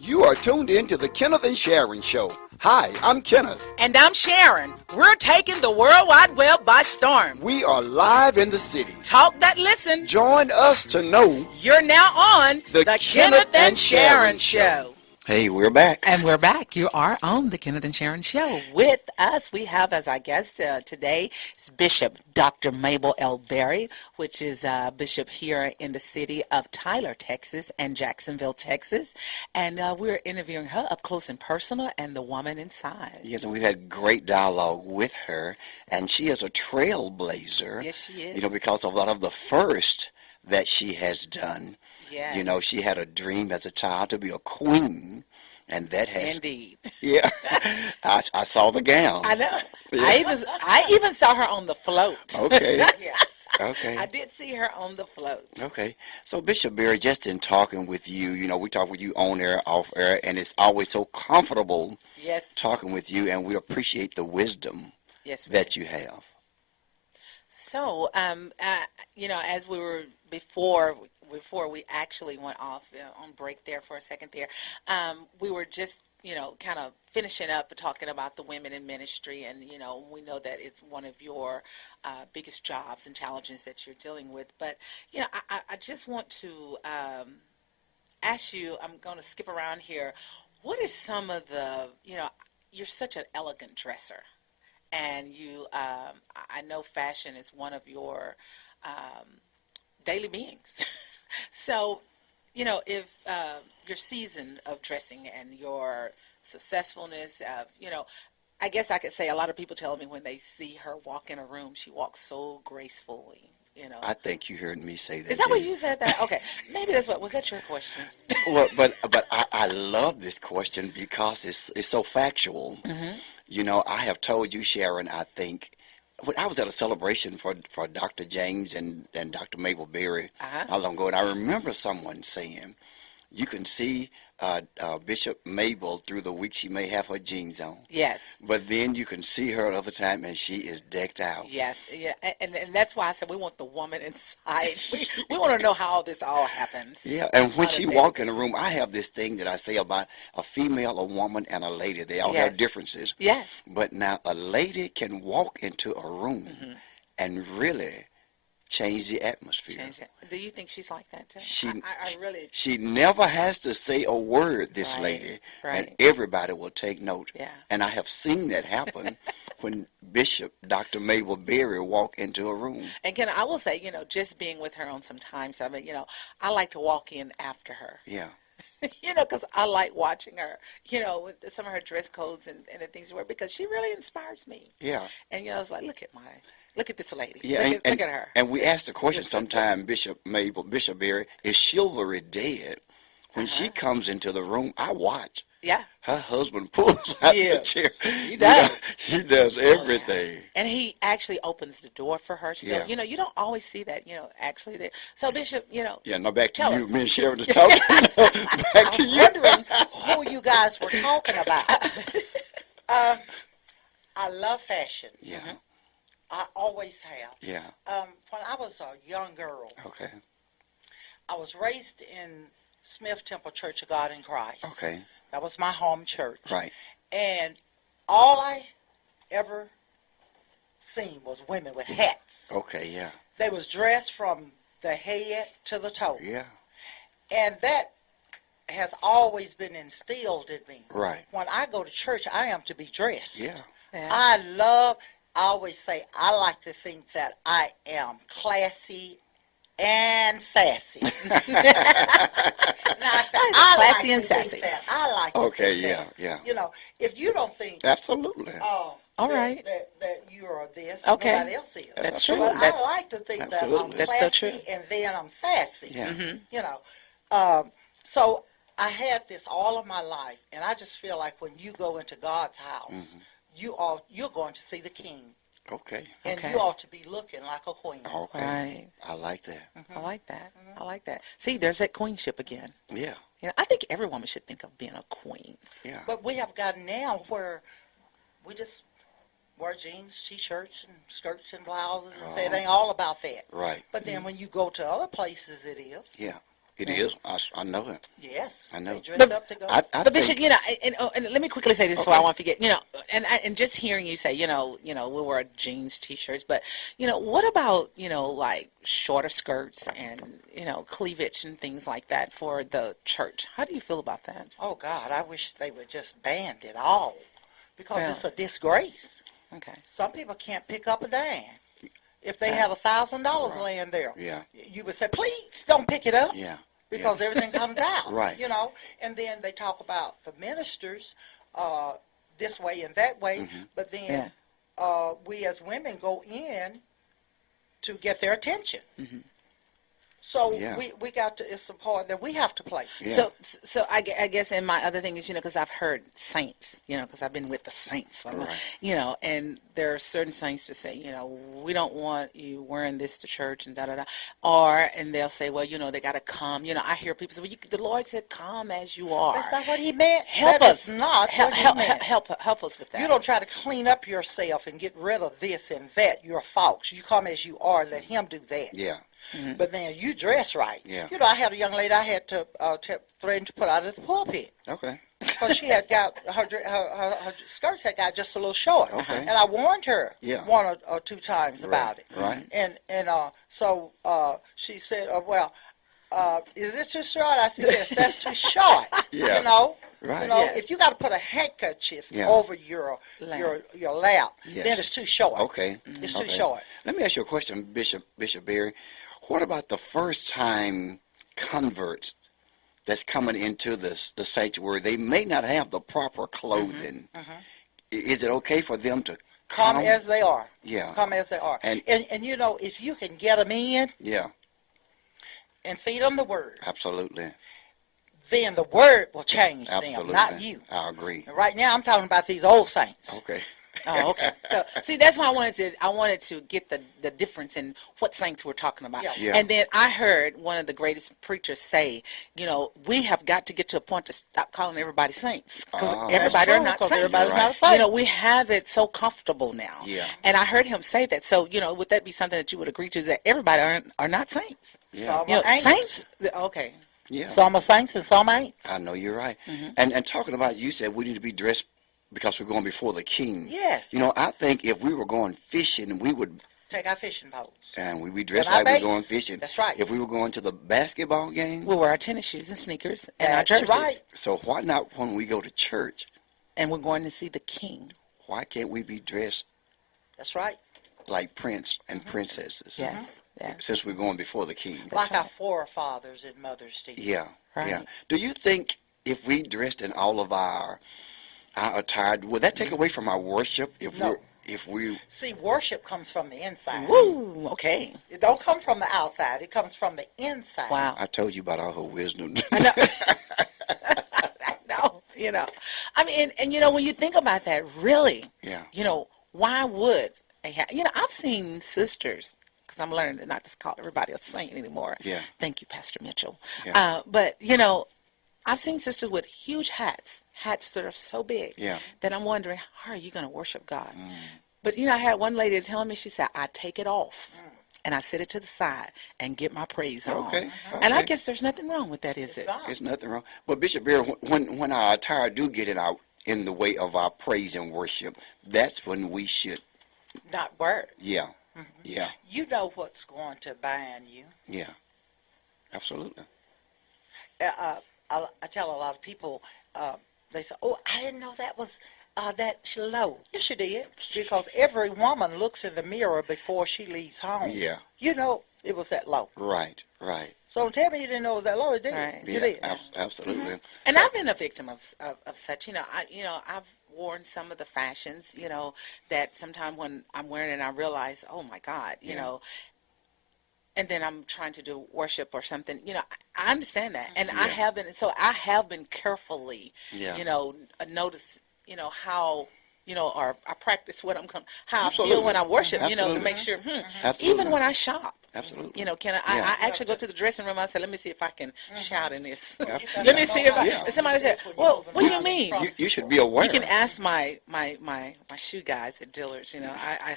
You are tuned in to the Kenneth and Sharon Show. Hi, I'm Kenneth. And I'm Sharon. We're taking the World Wide Web by storm. We are live in the city. Talk that listen. Join us to know. You're now on the Kenneth and Sharon Show. Hey, we're back. And we're back. You are on the Kenneth and Sharon Show. With us, we have as our guest today is Bishop Dr. Mabel L. Berry, which is bishop here in the city of Tyler, Texas, and Jacksonville, Texas. And we're interviewing her up close and personal and the woman inside. Yes, and we've had great dialogue with her, and she is a trailblazer. Yes, she is. You know, because of a lot of the first that she has done. Yes. You know, she had a dream as a child to be a queen, and that has... Indeed. Yeah. I saw the gown. I know. Yeah. I even saw her on the float. Okay. Yes. Okay. I did see her on the float. Okay. So, Bishop Berry, just in talking with you, you know, we talk with you on air, off air, and it's always so comfortable talking with you, and we appreciate the wisdom that you have. So, you know, as we were before we actually went off on break there for a second there, we were just, you know, kind of finishing up talking about the women in ministry, and, you know, we know that it's one of your biggest jobs and challenges that you're dealing with. But, you know, I just want to ask you, I'm going to skip around here, what are some of the, you know, you're such an elegant dresser. And you, I know fashion is one of your daily beings. So, you know, if your season of dressing and your successfulness, you know, I guess I could say a lot of people tell me when they see her walk in a room, she walks so gracefully. You know. I think you heard me say that. Is that what you said? That okay? Maybe that's what was that your question? Well, but I love this question because it's so factual. Mm-hmm. You know, I have told you, Sharon, I think, when I was at a celebration for Dr. James and Dr. Mabel Berry not long ago, and I remember someone saying, you can see Bishop Mabel through the week she may have her jeans on. Yes. But then you can see her another time and she is decked out. Yes. Yeah. And that's why I said we want the woman inside. We want to know how all this all happens. Yeah. And when she walks in a room, I have this thing that I say about a female, a woman, and a lady. They all have differences. Yes. But now a lady can walk into a room and really change the atmosphere. Do you think she's like that too? She never has to say a word, this lady, and everybody will take note. Yeah. And I have seen that happen when Bishop Dr. Mabel Berry walk into a room. And Ken, I will say, you know, just being with her on some times, I mean, you know, I like to walk in after her. Yeah. You know, because I like watching her, you know, with some of her dress codes and the things she wears, because she really inspires me. Yeah. And, you know, it's like, look at this lady. Yeah, look at her. And we asked the question sometime, Bishop Berry, is chivalry dead? When she comes into the room, I watch. Yeah. Her husband pulls out the chair. He does. He does everything. Yeah. And he actually opens the door for her still. Yeah. You know, you don't always see that, you know, actually there. So, Bishop, you know. Yeah, no, back to you. Us. Me and Sharon just talking. Back to you. I'm wondering who you guys were talking about. I love fashion. Yeah. I always have. Yeah. When I was a young girl, Okay. I was raised in Smith Temple Church of God in Christ. Okay. That was my home church. Right. And all I ever seen was women with hats. Okay, yeah. They was dressed from the head to the toe. Yeah. And that has always been instilled in me. Right. When I go to church, I am to be dressed. Yeah. I always say I like to think that I am classy and sassy. Classy and sassy. I like to Okay, think that. yeah. You know, if you don't think Absolutely. All right. that you are this, Okay. nobody else is. That's true. But That's, I like to think that I'm absolutely. That's so classy true. and then I'm sassy. Yeah. You know, so I had this all of my life, and I just feel like when you go into God's house, you're going to see the King. Okay. And Okay. you ought to be looking like a queen. Okay. Right. I like that. I like that. I like that. See, there's that queenship again. Yeah. You know, I think every woman should think of being a queen. Yeah. But we have gotten now where we just wear jeans, T-shirts, and skirts and blouses and say it ain't all about that. Right. But then when you go to other places, it is. Yeah. It is. I know it. Yes, I know. they dress up to go. I But Bishop, think. you know, and let me quickly say this so I Okay. won't forget. You know, and just hearing you say, we wear jeans, t-shirts, but what about like shorter skirts and cleavage and things like that for the church? How do you feel about that? Oh God, I wish they would just ban it all, because Yeah. it's a disgrace. Okay. Some people can't pick up a dime. If they Right. had $1,000 Right. laying there, Yeah. you would say, please don't pick it up, Yeah. because everything comes out. Right. And then they talk about the ministers this way and that way, but then Yeah. we as women go in to get their attention. Mm-hmm. So Yeah. we got to, it's a part that we have to play. Yeah. So I guess, and my other thing is, because I've heard saints, because I've been with the saints, so Right. and there are certain saints that say, we don't want you wearing this to church and da da da, and they'll say, well, they got to come. I hear people say, well, the Lord said, come as you are. That's not what he meant. Help That us. is not help, what he help, meant. help us with that. You don't try to clean up yourself and get rid of this and that, your faults. You come as you are, let him do that. Yeah. Mm-hmm. But then you dress right. Yeah. I had a young lady I had to threaten to put out of the pulpit, Okay. because she had got her skirts had got just a little short. Okay. And I warned her Yeah. one or two times about it. Right. And so she said, well, is this too short? I said, yes, that's too short. Yeah. Right. Yes. If you got to put a handkerchief Yeah. over your lap, Yes. then it's too short. Okay. It's too Okay. short. Let me ask you a question, Bishop Berry. What about the first time converts that's coming into the sanctuary? They may not have the proper clothing. Is it okay for them to Come as they are. Yeah. Come as they are. And if you can get them in yeah, and feed them the word, absolutely. then the word will change Absolutely. them, not you. I agree. And right now I'm talking about these old saints. Okay. Oh, okay. So, see, that's why I wanted to get the difference in what saints we're talking about. Yeah. Yeah. And then I heard one of the greatest preachers say, we have got to get to a point to stop calling everybody saints, because everybody are not saints. Everybody's You're not right. a saint. We have it so comfortable now. Yeah. And I heard him say that. So, would that be something that you would agree to, that everybody are not saints? Yeah. Some are ain't. Saints. Okay. Yeah. Some are saints and some ain't. I know you're right. Mm-hmm. And talking about, you said we need to be dressed because we're going before the king. Yes. I think if we were going fishing, we would, Take our fishing poles. and we'd be dressed And our like we're baits. going fishing. That's right. If we were going to the basketball game, We'll wear our tennis shoes and sneakers and our That's jerseys. right. so why not when we go to church? And we're going to see the king. Why can't we be dressed That's right. like prince and princesses? Yes. Yes. Since we're going before the king. Like right. our forefathers and mothers did. Yeah. Right. Yeah. Do you think if we dressed in all of our attire, would that take away from our worship? No. If we See, worship comes from the inside. Woo. Okay. It don't come from the outside. It comes from the inside. Wow. I told you about all her wisdom. I know. No. I mean, and when you think about that, really, Yeah. why would they have? I've seen sisters, because I'm learning to not just call everybody a saint anymore. Yeah. Thank you, Pastor Mitchell. Yeah. But I've seen sisters with huge hats that are so big, Yeah. that I'm wondering, how are you going to worship God? But I had one lady telling me, she said, I take it off and I set it to the side and get my praise on. Okay. And I Okay. guess there's nothing wrong with that, is it? not. There's nothing wrong. But Bishop Bear, when our attire do get in the way of our praise and worship, that's when we should. Not words. Yeah. Yeah. You know what's going to bind you. Yeah. Absolutely. I tell a lot of people, they say, oh, I didn't know that was that low. Yes, you did. Because every woman looks in the mirror before she leaves home. Yeah. You know it was that low. Right. Right. So don't tell me you didn't know it was that low. It did. Right. You Yeah. did. Absolutely. And I've been a victim of such. I've worn some of the fashions, that sometimes when I'm wearing it, I realize, oh my God, and then I'm trying to do worship or something. I understand that, and I have been. So I have been carefully, Yeah. notice, how. Or I practice what how Absolutely. I feel when I worship, to Absolutely. make sure, Absolutely. even when I shop, Absolutely. I actually go to the dressing room, I say, let me see if I can shout in this. Yeah. Let me see if Yeah. if somebody said, well, what do you mean? You should be aware. You can ask my shoe guys at Dillard's, I